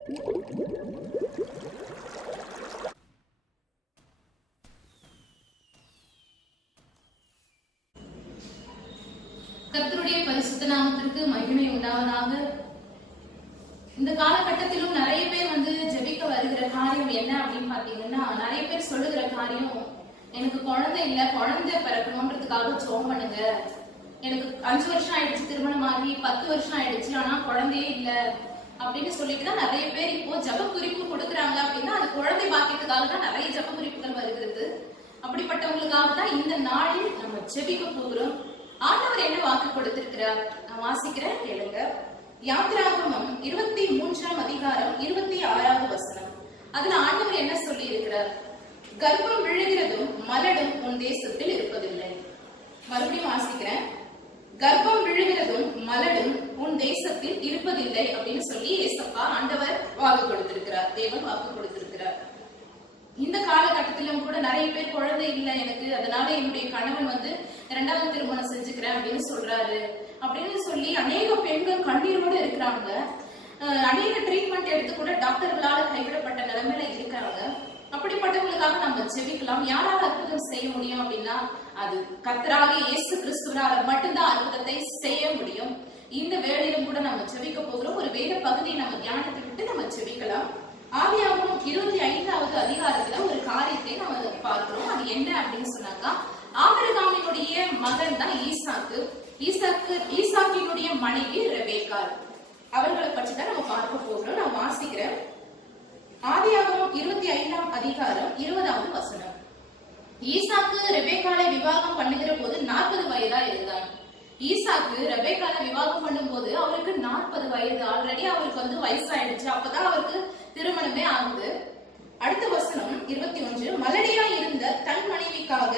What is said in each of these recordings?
கர்த்தருடைய பரிசுத்த நாமத்திற்கு மகிமை உண்டாவதாக. இந்த காலகட்டத்திலும் நிறைய பேர் ஜெபிக்க வருகிற காரியம் என்ன அப்படின்னு பாத்தீங்கன்னா, நிறைய பேர் சொல்லுகிற காரியம், எனக்கு குழந்தை இல்ல, குழந்தை பிறக்கணும்ன்றதுக்காக ஜெபம் பண்ணுங்க. எனக்கு 5 வருஷம் ஆயிடுச்சு திருமணம் ஆகி, 10 வருஷம் ஆயிடுச்சு, ஆனா குழந்தையே இல்ல அப்படின்னு சொல்லிட்டுதான் நிறைய பேர் இப்போ ஜெப குறிப்பு கொடுக்குறாங்க. அப்படின்னா அது குழந்தை பாக்கியத்துக்காக தான் நிறைய ஜெப குறிப்புகள் வருகிறது. அப்படிப்பட்டவங்களுக்காக தான் இந்த நாளில் நம்ம ஜெபிக்க போகிறோம். ஆண்டவர் என்ன வாக்கு கொடுத்திருக்கிறார் நான் வாசிக்கிறேன், கேளுங்க. யாத்திராகமம் 23ஆம் அதிகாரம் 26வது வசனம். அதுல ஆண்டவர் என்ன சொல்லி இருக்கிறார்? கர்ப்பம் விழுகிறதும் மலடும் உன் தேசத்தில் இருப்பதில்லை. மறுபடியும் வாசிக்கிறேன். கர்ப்பம் விழுகிறதும் மலடும் உன் தேசத்தில் இருப்பதில்லை அப்படின்னு சொல்லி ஏசப்பா ஆண்டவர் வாக்கு கொடுத்திருக்கிறார், தேவன் வாக்கு கொடுத்திருக்கிறார். இந்த காலகட்டத்திலும் கூட நிறைய பேர் குழந்தை இல்லை எனக்கு, அதனால என்னுடைய கணவன் 2வது திருமணம் செஞ்சுக்கிறேன் அப்படின்னு சொல்றாரு அப்படின்னு சொல்லி அநேக பெண்கள் கண்ணீரோடு இருக்கிறாங்க. அநேக ட்ரீட்மெண்ட் எடுத்து கூட டாக்டர்களால கைவிடப்பட்ட நிலைமையில இருக்காங்க. அப்படிப்பட்டவங்களுக்காக நம்ம ஜெபிக்கலாம். யாரால அற்புதம் செய்ய முடியும் அப்படின்னா அது கர்த்தராகிய இயேசு கிறிஸ்துவால மட்டும்தான் அற்புதத்தை செய்ய முடியும். இந்த வேளையிலும் கூட நம்ம ஜெபிக்க போகிறோம். ஒரு வேத பகுதியை நம்ம தியானத்தை விட்டு நம்ம ஜெபிக்கலாம். ஆதியாகமம் 25வது அதிகாரத்துல ஒரு காரியத்தை நம்ம பார்க்கிறோம். அது என்ன அப்படின்னு சொன்னாக்கா, ஆபிரகாமினுடைய மகன் தான் ஈசாக்கினுடைய மனைவி ரெபேக்காள். அவர்களை பற்றி தான் நம்ம பார்க்க போகிறோம். நான் வாசிக்கிறேன். ஆதியாகமம் 25ஆம் அதிகாரம் 20வது வசனம். ஈசாக்கு ரெபேக்காளை விவாகம் பண்ணுகிற போது 40 வயதா இருந்தான். ஈசாக்கு ரெபேக்காளை விவாகம் பண்ணும் போது அவருக்கு 40 வயது. ஆல்ரெடி அவருக்கு வயசாயிடுச்சு. அப்பதான் அவருக்கு திருமணமே ஆகுது. அடுத்த வசனம் 21. மலடியா இருந்த தன் மனைவிக்காக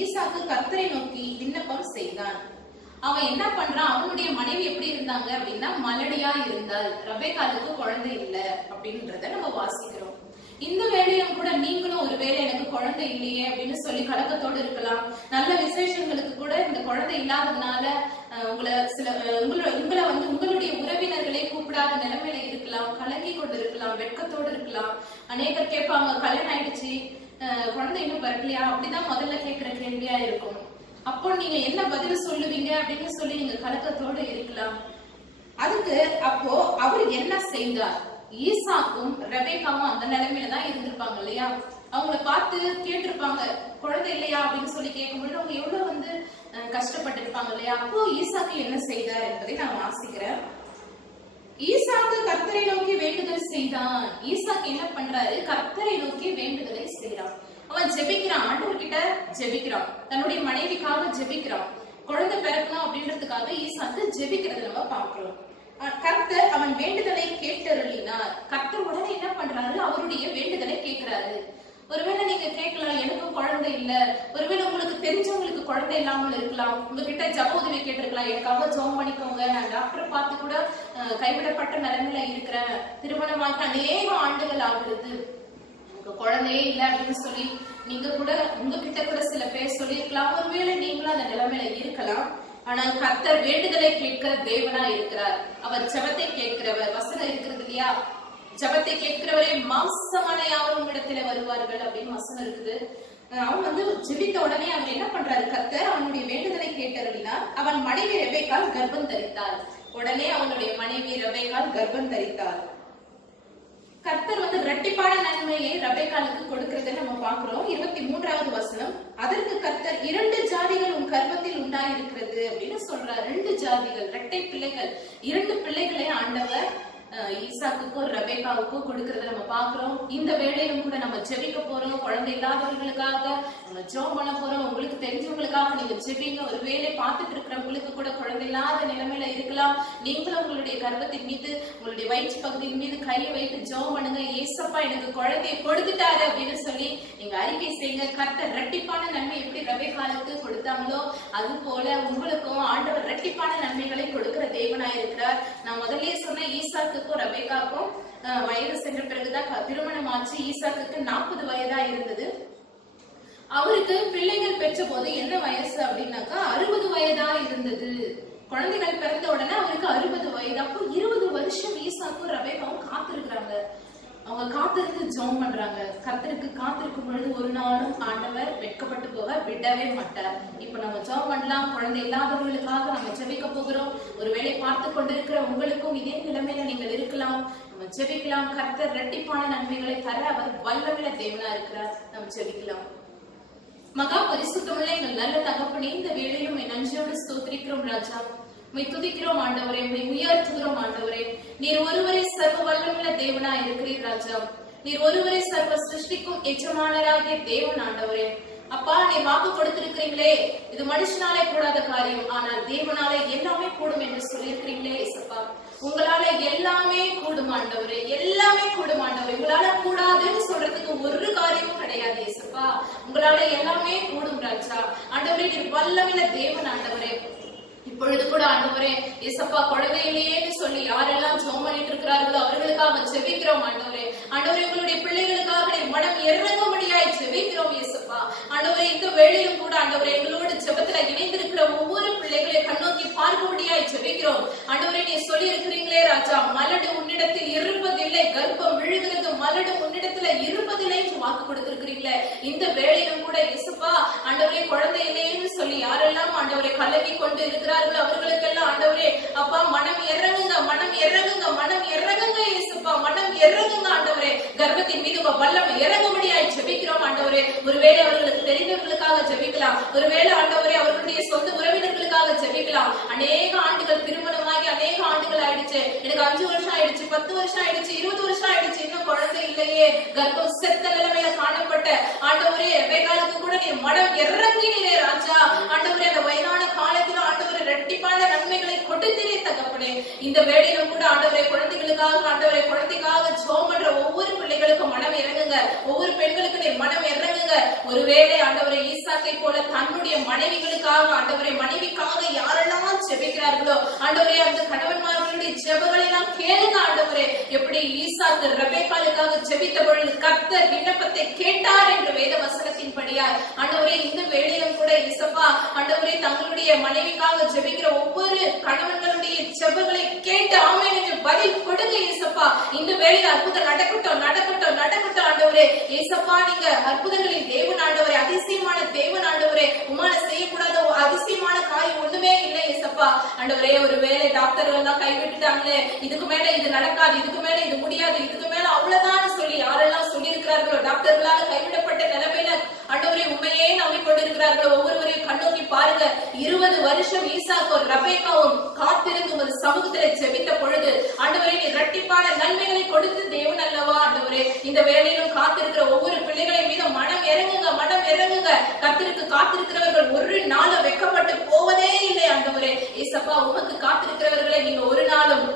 ஈசாக்கு கர்த்தரை நோக்கி விண்ணப்பம் செய்தான். அவன் என்ன பண்றான்? அவனுடைய மனைவி எப்படி இருந்தாங்க அப்படின்னா மலடியா இருந்தால், ரெபேக்காளுக்கு குழந்தை இல்ல அப்படின்றத நம்ம வாசிக்கிறோம். இந்த வேலையிலும் கூட நீங்களும் ஒரு வேலை எனக்கு குழந்தை இல்லையே அப்படின்னு சொல்லி கலக்கத்தோடு இருக்கலாம். நல்ல விசேஷங்களுக்கு கூட இந்த குழந்தை இல்லாததுனால உங்களை உங்களுடைய உறவினர்களே கூப்பிடாத நிலைமையில இருக்கலாம், கலங்கி கொண்டு இருக்கலாம், வெட்கத்தோடு இருக்கலாம். அநேகர் கேட்பாங்க, கல்யாணம் ஆயிடுச்சு, குழந்தை இன்னும் பிறக்கலையா அப்படிதான் முதல்ல கேட்கிற கேள்வியா இருக்கும். அப்போ நீங்க என்ன பதில் சொல்லுவீங்க அப்படின்னு சொல்லி நீங்க கலக்கத்தோடு இருக்கலாம். அதுக்கு அப்போ அவர் என்ன செய்தார்? ஈசாக்கும் ரெபேக்காவும் அந்த நிலைமையில தான் இருந்திருப்பாங்க இல்லையா? அவங்கள பார்த்து கேட்டிருப்பாங்க, குழந்தை இல்லையா அப்படின்னு சொல்லி கேட்கும்போது அவங்க எவ்வளவு கஷ்டப்பட்டு இருப்பாங்க இல்லையா? அப்போ ஈசாக்கு என்ன செய்தார் என்பதை நான் வாசிக்கிறேன். ஈசாக்கு கர்த்தரை நோக்கி வேண்டுதல் செய்தான். ஈசாக்கு என்ன பண்றாரு? கர்த்தரை நோக்கி வேண்டுதலை செய்யறான். அவன் ஜெபிக்கிறான், ஆண்டவர்கிட்ட ஜெபிக்கிறான், தன்னுடைய மனைவிக்காக ஜெபிக்கிறான். குழந்தை பிறக்கணும் அப்படின்றதுக்காக ஈசாக்கு ஜெபிக்கிறத நம்ம பார்க்கிறோம். கர்த்தர் அவன் வேண்டுதலை கேட்டருளினார். கர்த்தர் உடனே என்ன பண்றாரு? அவருடைய வேண்டுதலை கேட்கிறாரு. ஒருவேளை நீங்க கேட்கலாம், எனக்கும் குழந்தை இல்ல, ஒருவேளை உங்களுக்கு தெரிஞ்சவங்களுக்கு குழந்தை இல்லாமல் இருக்கலாம், உங்ககிட்ட ஜப உதவி கேட்டிருக்கலாம், எனக்காக ஜெபம் பண்ணிக்கோங்க, நான் டாக்டரை பார்த்து கூட கைவிடப்பட்ட நிலைமையில இருக்கிறேன், திருமணமாக அநேக ஆண்டுகள் ஆகுறது, எனக்கு குழந்தையே இல்லை அப்படின்னு சொல்லி நீங்க கூட உங்ககிட்ட கூட சில பேர் சொல்லியிருக்கலாம். ஒருவேளை நீங்களும் அந்த நிலைமையில இருக்கலாம். ஆனால் கர்த்தர் வேண்டுதலை கேட்கிற தேவனா இருக்கிறார். அவர் ஜெபத்தை கேட்கிறவர். வசனம் இருக்கிறது இல்லையா? ஜெபத்தை கேட்கிறவரே மாம்சமான யாவரும் இடத்துல வருவார்கள் அப்படின்னு வசனம் இருக்குது. அவன் ஜெபித்த உடனே அவர் என்ன பண்றாரு? கர்த்தர் அவனுடைய வேண்டுதலை கேட்டருளினார். அவன் மனைவி ரெபேக்காள் கர்ப்பம் தரித்தாள். உடனே அவனுடைய மனைவி ரெபேக்காள் கர்ப்பம் தரித்தாள். கர்த்தர் இரட்டிப்பான நன்மையை ரெபேக்காளுக்கு கொடுக்கிறத நம்ம பார்க்கிறோம். 23வது வசனம். அதற்கு கர்த்தர் 2 ஜாதிகள் உன் கர்ப்பத்தில் உண்டாயிருக்கிறது அப்படின்னு சொல்றார். 2 ஜாதிகள், இரட்டை பிள்ளைகள், 2 பிள்ளைகளை ஆண்டவர் ஈசாக்குக்கும் ரெபேக்காவுக்கும் கொடுக்கறத நம்ம பாக்குறோம். இந்த வேளையிலும் கூட நம்ம ஜெபிக்க போறோம். குழந்தை இல்லாதவர்களுக்காக நம்ம ஜெபம் பண்ண போறோம். உங்களுக்கு தெரிஞ்சவங்களுக்காக நீங்க ஜெபிங்க. ஒரு வேலை பார்த்துட்டு இருக்கிறவங்களுக்கு கூட குழந்தை இல்லாத நிலைமையில இருக்கலாம். நீங்களும் உங்களுடைய கர்ப்பத்தின் மீது, உங்களுடைய வயிற்று பகுதியின் மீது கையை வைத்து ஜெபம் பண்ணுங்க. ஏசப்பா எனக்கு குழந்தையை கொடுத்துட்டாரு அப்படின்னு சொல்லி நீங்க அறிக்கை செய்யுங்க. கர்த்தர் இரட்டிப்பான நன்மை எப்படி ரெபேக்காளுக்கு கொடுத்தாங்களோ அது போல உங்களுக்கும் ஆண்டவர் இரட்டிப்பான நன்மைகளை கொடுக்கிற தேவனாயிருக்கிறார். நான் முதல்லயே சொன்ன ஈசாக்கு ரெபேக்காவுக்கும் வயது சென்ற பிறகுதான் திருமணம் ஆச்சு. ஈசாக்கு 40 வயதா இருந்தது. அவருக்கு பிள்ளைகள் பெற்ற போது என்ன வயசு அப்படின்னாக்கா 60 வயதா இருந்தது. குழந்தைகள் பிறந்த உடனே அவருக்கு 60 வயது. அப்போ 20 வருஷம் ஈசாக்கும் ரெபேக்காவும் காத்திருக்கிறாங்க. ஜெபம் பண்றாங்க. கர்த்தருக்கு காத்திருக்கும் பொழுது ஒரு நாளும் ஆண்டவர் வெட்கப்பட்டு போக விடவே மாட்டார். இப்ப நம்ம ஜெபம் பண்ணலாம். குழந்தை இல்லாதவர்களுக்காக நம்ம ஜெபிக்க போகிறோம். ஒருவேளை பார்த்து கொண்டிருக்கிற உங்களுக்கும் இதே நிலைமையில நீங்கள் இருக்கலாம். நம்ம ஜெபிக்கலாம். கர்த்தர் இரட்டிப்பான நன்மைகளை தர அவர் வல்லமையுள்ள தேவனா இருக்கிறார். நம்ம ஜெபிக்கலாம். மகா பரிசுத்தமுள்ள எங்கள் நல்ல தகப்பனே, இந்த வேளையிலும் என் நன்றியோடு ஸ்தோத்திரிக்கிறோம் ராஜா. உம்மை துதிக்கிறோம் ஆண்டவரே, உம்மை உயர்த்துகிறோம் ஆண்டவரே. நீர் ஒருவரே சர்வ வல்லமையுள்ள தேவனா இருக்கிறீர் ராஜா. நீர் ஒருவரே சர்வ சிருஷ்டிக்கும் எஜமானராகிய தேவன் ஆண்டவரே. அப்பா, நீர் வாக்கு கொடுத்திருக்கிறீங்களே, இது மனுஷனாலே கூடாத காரியம், ஆனால் தேவனாலே எல்லாமே கூடும் என்று சொல்லியிருக்கிறீங்களே ஏசப்பா. உங்களால எல்லாமே கூடும் ஆண்டவரே, எல்லாமே கூடும் ஆண்டவரே. உங்களால கூடாதுன்னு சொல்றதுக்கு ஒரு காரியமும் கிடையாது ஏசப்பா. உங்களால எல்லாமே கூடும் ராஜா. ஆண்டவரே, நீர் வல்லமையுள்ள தேவன் ஆண்டவரே. இப்பொழுது கூட ஆண்டவரே ஏசப்பா, குழந்தையிலேன்னு சொல்லி யாரெல்லாம் ஜெபம் பண்ணிட்டு இருக்கிறார்களோ அவர்களுக்காக ஜெபிக்கிறோம் ஆண்டவரே. ஆண்டவரே, உங்களுடைய பிள்ளைகளுக்காக மனம் இறங்கும்படியாய் ஜெபிக்கிறோம் ஏசப்பா. ஆண்டவரே, இந்த வேளையிலும் கூட ஆண்டவரே எங்களோடு ஜெபத்துல இணைந்திருக்கிற ஒவ்வொரு பிள்ளைகளையும் கண்ணோக்கி பார்க்கும்படியாய் ஜெபிக்கிறோம் ஆண்டவரே. நீ சொல்லி இருக்கிறீங்களே ராஜா, மலடு உன்னிடத்தில் இருப்பதில்லை, கர்ப்பம் விழுகிறது, மலடு உன்னிடத்துல இருப்பதில்லை என்று வாக்கு கொடுத்திருக்கிறீங்களே. இந்த வேளையிலும் கூட ஏசப்பா ஆண்டவரே, குழந்தை இல்லைன்னு சொல்லி யாரெல்லாம் ஆண்டவரை கலங்கி கொண்டு இருக்கிறார்களோ அவர்களுக்கெல்லாம் ஆண்டவரே அப்பா மனம் இறங்குங்க, மனம் இறங்குங்க, மனம் இறங்குங்க ஏசப்பா, மனம் இறங்குங்க ஆண்டவரே. கர்ப்பத்தின் மீது வல்லமை இறங்கும்படியாய் ஜெபிக்கிறோம் ஆண்டவரே. ஒருவேளை அவர்களுக்கு தெரிந்தவர்களுக்காக ஜெபிக்கலாம், ஒருவேளை ஆண்டவரே அவர்களுடைய சொந்த உறவினர்களுக்காக ஜெபிக்கலாம். அநேக ஆண்டுகள் திருமணமாகி அநேக ஆண்டுகள் ஆயிடுச்சு, எனக்கு 5 வருஷம் ஆயிடுச்சு, 10 வருஷம் ஆயிடுச்சு, 20 வருஷம் ஆயிடுச்சு, இன்னும் குழந்தை இல்லையே, கர்ப்பம் செத்த நிலைமையில காணப்பட்ட ஆண்டவரே ரெபெக்காளுக்கு கூட நீர் மனம் இறங்கினீரே ராஜா. ஆண்டவரே, அந்த வயதான காலத்துல ஆண்டவரே இரட்டிப்பான நன்மைகளை கொடுத்தீரே தகப்பனே. இந்த வேளையிலும் கூட ஆண்டவரே குழந்தைகளுக்காக ஆண்டவரே குழந்தைக்காக ஜெபம் பண்ற ஒவ்வொரு பிள்ளைகளுக்கும் மனம் இறங்குங்க, ஒவ்வொரு பெண்களுக்கு நீர் மனம் இறங்குங்க. ஒருவேளை ஆண்டவரே ஈசாக்கை போல தன்னுடைய மனைவிகளுக்காக ஆண்டவரே மனைவிக்காக யாரெல்லாம் ஜெபிக்கிறார்களோ ஆண்டவரே அந்த கணவன்மார்களுடைய ஜெபங்களை எல்லாம் கேளுங்க ஆண்டவரே. எப்படி ஈசாக்கு ரெபெக்காளுக்காக ஜெபித்த பொழுது கர்த்தர் விண்ணப்பத்தை கேட்டார் என்று வேத வசனத்தின் படியார் ஆண்டவரே இந்த வேளையிலும் கூட இசப்பா ஆண்டவரே தங்களுடைய மனைவிக்காக ஜெபிக்கிற ஒவ்வொரு கணவன்களுடைய ஜெபங்களை கேட்டு ஆமென் என்று பதில் கொடுங்க இசப்பா. இந்த வேளையில் அற்புதம் நடக்கட்டும், நடக்கட்டும், நடக்கட்டும் ஆண்டவரே. இசப்பா, நீங்க அற்புதங்களின் தேவன் ஆண்டவரே, அதிசயமான தேவன் ஆண்டவரே. உமால செய்யக்கூடாத அதிசயமான காரியம் ஒண்ணுமே இல்லை இசப்பா. ஆண்டவரே, ஒரு வேளை டாக்டர்கள் தான் கைவிட்டுட்டாங்களே, இதுக்கு மேல இது நடக்காது, இதுக்கு மேல இது முடியாது, இதுக்கு மேல அவ்வளவுதான் சொல்லி யாரெல்லாம் சொல்லி இருக்கிறார்களோ டாக்டர்களால் கைவிடப்பட்ட நிலைமையில ஆண்டவரே உண்மையே நம்பிக்கொண்டிருக்கிறார்களோ ஒவ்வொருவரையும் கண்ணோக்கி பாருங்க. 20 வருஷம் ஈசாக்கும் ரெபெக்காவும் காத்திருந்து ஒரு சமூகத்திலே ஜெபித்த பொழுது ஆண்டவரே நீ இரட்டிப்பான நன்மைகளை கொடுத்து தேவன் அல்லவா ஆண்டவரே. இந்த வேளையிலும் காத்திருக்கிற ஒவ்வொரு பிள்ளைகளின் மீது மனம் இறங்குங்க, மனம் இறங்குங்க. கர்த்தருக்கு காத்திருக்கிறவர்கள் ஒரு நாளும் வெட்கப்பட்டு போவதே இல்லை ஆண்டவரே. ஏசப்பா, உமக்கு காத்திருக்கிறவர்களை நீங்க ஒரு நாளும்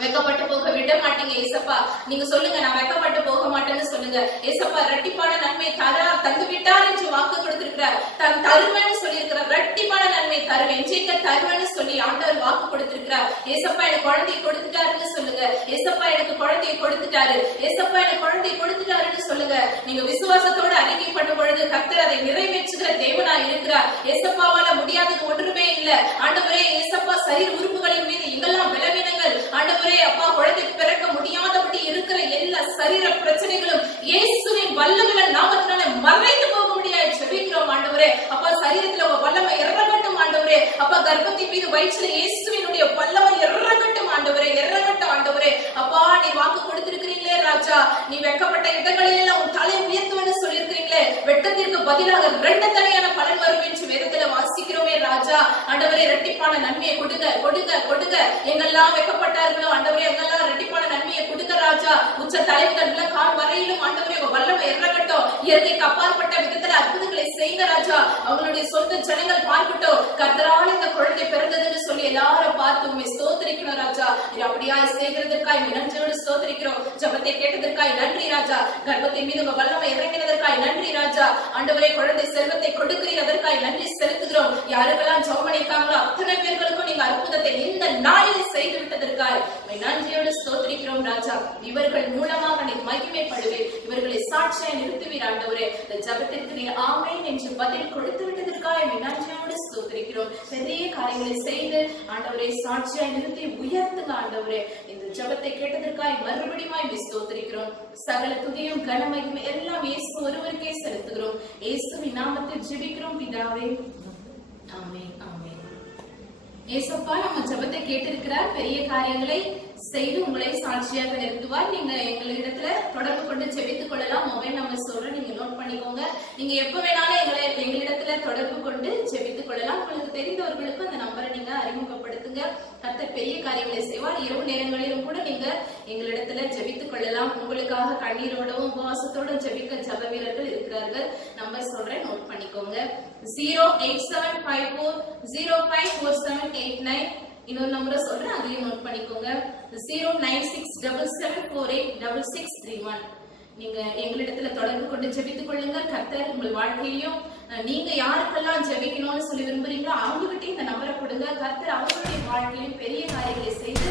வெக்கப்பட்டு போக விட மாட்டீங்க ஏசப்பா. நீங்க சொல்லுங்க, நான் வெக்கப்பட்டு போக மாட்டேன்னு சொல்லுங்க ஏசப்பா. இரட்டிப்பான நன்மை தந்து விட்டார் என்று வாக்கு கொடுத்திருக்கிறார், தருவேன்னு சொல்லி இருக்கிறார். இரட்டிப்பான நன்மை தருவேன், ஜெயிக்க தருவேன்னு சொல்லி ஆண்டவர் வாக்கு கொடுத்திருக்கிறார். ஏசப்பா, எனக்கு குழந்தையை கொடுத்துட்டாருன்னு சொல்லுங்க. ஏசப்பா, எனக்கு குழந்தையை கொடுத்துட்டாரு, ஏசப்பா எனக்கு குழந்தையை கொடுத்துட்டாருன்னு சொல்லுங்க. நீங்க விசுவாசத்தோட அறிக்கை பண்ணும் பொழுது கர்த்தர் அதை நிறைவேற்றுகிற தேவனா இருக்கிறார். ஏசப்பாவால முடியாதது ஒன்றுமே இல்ல ஆண்டவரே. ஏசப்பா, சரீர உறுப்புகளின் மீது எங்கெல்லாம் பலவீனங்கள் ஆண்டவரே அப்பா குழந்தை பிறக்க முடியாதபடி இருக்கிற எல்லா சரீர பிரச்சனைகளும் இயேசுவின் வல்லமையுள்ள நாமத்தினால மறைந்து போக முடியாது ஜெபிக்கிறோம் ஆண்டவரே. அப்பா, சரீரத்துல வல்லமை இறங்கட்டும் ஆண்டவரே. அப்பா, கர்ப்பத்தின் மீது வயிற்றுல இயேசுவினுடைய வல்லமை இறங்கட்டும் ஆண்டவரே, இறங்கட்டும் ஆண்டவரே. அப்பா, நீ வாக்கு கொடுத்திருக்கிறீங்களே ராஜா, நீ வெட்கப்பட்ட இடங்களில் எல்லாம் உன் தலை உயர்த்துவன்னு சொல்லியிருக்கிறீங்களே. வெட்கத்திற்கு பதிலாக 2 தலையான பலன் வரும் என்று வேதத்துல வாசிக்கிறோமே ராஜா. ஆண்டவரே, இரட்டிப்பான நன்மையை கொடுங்க, கொடுங்க, கொடுங்க. எங்கெல்லாம் வெட்கப்பட்டார்களோ ஆண்டவரே எங்கெல்லாம் இரட்டிப்பான நன்மையை கொடுங்க ராஜா. உச்ச தலைமுதல் கால் வரையிலும் ஆண்டவரே வல்லமை இறங்கட்டும். இயற்கைக்கு அப்பாற்பட்ட விதத்துல அற்புதங்களை செய்யுங்க ராஜா. அவங்களுடைய சொந்த ஜனங்கள் பார்க்கட்டும், கர்த்தரால் இந்த குழந்தை பிறந்ததுன்னு சொல்லி எல்லாரும் பார்த்து உண்மை ஸ்தோத்திரிக்கணும் ராஜா. இது அப்படியா செய்கிறதற்காய் நன்றியோடு ஸ்தோத்திரிக்கிறோம். ஜெபத்தை கேட்டதற்காய் நன்றி ராஜா. கர்ப்பத்தின் மீது வல்லமை இறங்கினதற்காய் நன்றி ராஜா. ஆண்டவரே, குழந்தை செல்வத்தை கொடுக்கிறீர், அதற்காய் நன்றி செலுத்துகிறோம். யாருக்கெல்லாம் ஜெபம் பண்ணிருக்காங்களோ அத்தனை பேர்களுக்கும் நீங்க அற்புதத்தை இந்த நாளில் செய்து விட்டதற்காய் நன்றியோடு ஸ்தோத்திரிக்கிறோம் ராஜா. இவர்கள் மூலமாக நீ மகிமைப்படுவீர், இவர்களை சாட்சியாய் நிறுத்துவீர் ஆண்டவரே. இந்த ஜெபத்திற்கு நீ ஆமென் என்று பதில் கொடுத்து விட்டதற்காய் நன்றியோடு ஸ்தோத்திரிக்கிறோம். பெரிய காரியங்களை செய்து ஆண்டவரே சாட்சியாய் நிறுத்தி உயர்த்துங்க ஆண்டவரே. இந்த ஜெபத்தை கேட்டதற்காய் மறுபடியும் ஸ்தோத்திரிக்கிறோம். ஜெபிக்கிறோம். சகல துதியும் கனமையும் எல்லாம் இயேசு ஒருவருக்கே செலுத்துகிறோம். இயேசுவின் நாமத்தில் ஜெபிக்கிறோம் பிதாவே. ஆமென், ஆமென். ஏசப்பா நம்ம ஜெபத்தை கேட்டிருக்கிறார். பெரிய காரியங்களை செய்து உங்களை சாட்சியாக நிறுத்துவார். நீங்க எங்களிடத்துல தொடர்பு கொண்டு ஜெபித்துக் கொள்ளலாம். மொபைல் நம்பர் சொல்றேன், நீங்க நோட் பண்ணிக்கோங்க. நீங்க எப்ப வேணாலும் எங்களிடத்துல தொடர்பு கொண்டு ஜெபித்துக் கொள்ளலாம். உங்களுக்கு தெரிந்தவர்களுக்கு அந்த நம்பரை நீங்க அறிமுகப்படுத்துங்க. கர்த்தர் பெரிய காரியங்களை செய்வார். இரவு நேரங்களிலும் கூட நீங்க எங்களிடத்துல ஜெபித்துக் கொள்ளலாம். உங்களுக்காக கண்ணீரோடவும் உபவாசத்தோடும் ஜெபிக்க ஜெப வீரர்கள் இருக்கிறார்கள். நம்பர் சொல்றேன், நோட் பண்ணிக்கோங்க. 08754054789. இன்னொரு நம்பரை சொல்றேன், அதையும் நோட் பண்ணிக்கோங்க. 09677486631. நீங்க எங்களிடத்துல தொடர்பு கொண்டு ஜெபித்துக் கொள்ளுங்க. கர்த்தர் உங்கள் வாழ்க்கையிலும் நீங்க யாருக்கெல்லாம் ஜெபிக்கணும்னு சொல்லி விரும்புறீங்களோ அவங்க கிட்டே இந்த நம்பரை கொடுங்க. கர்த்தர் அவங்களுடைய வாழ்க்கையிலும் பெரிய காரியங்களை செய்து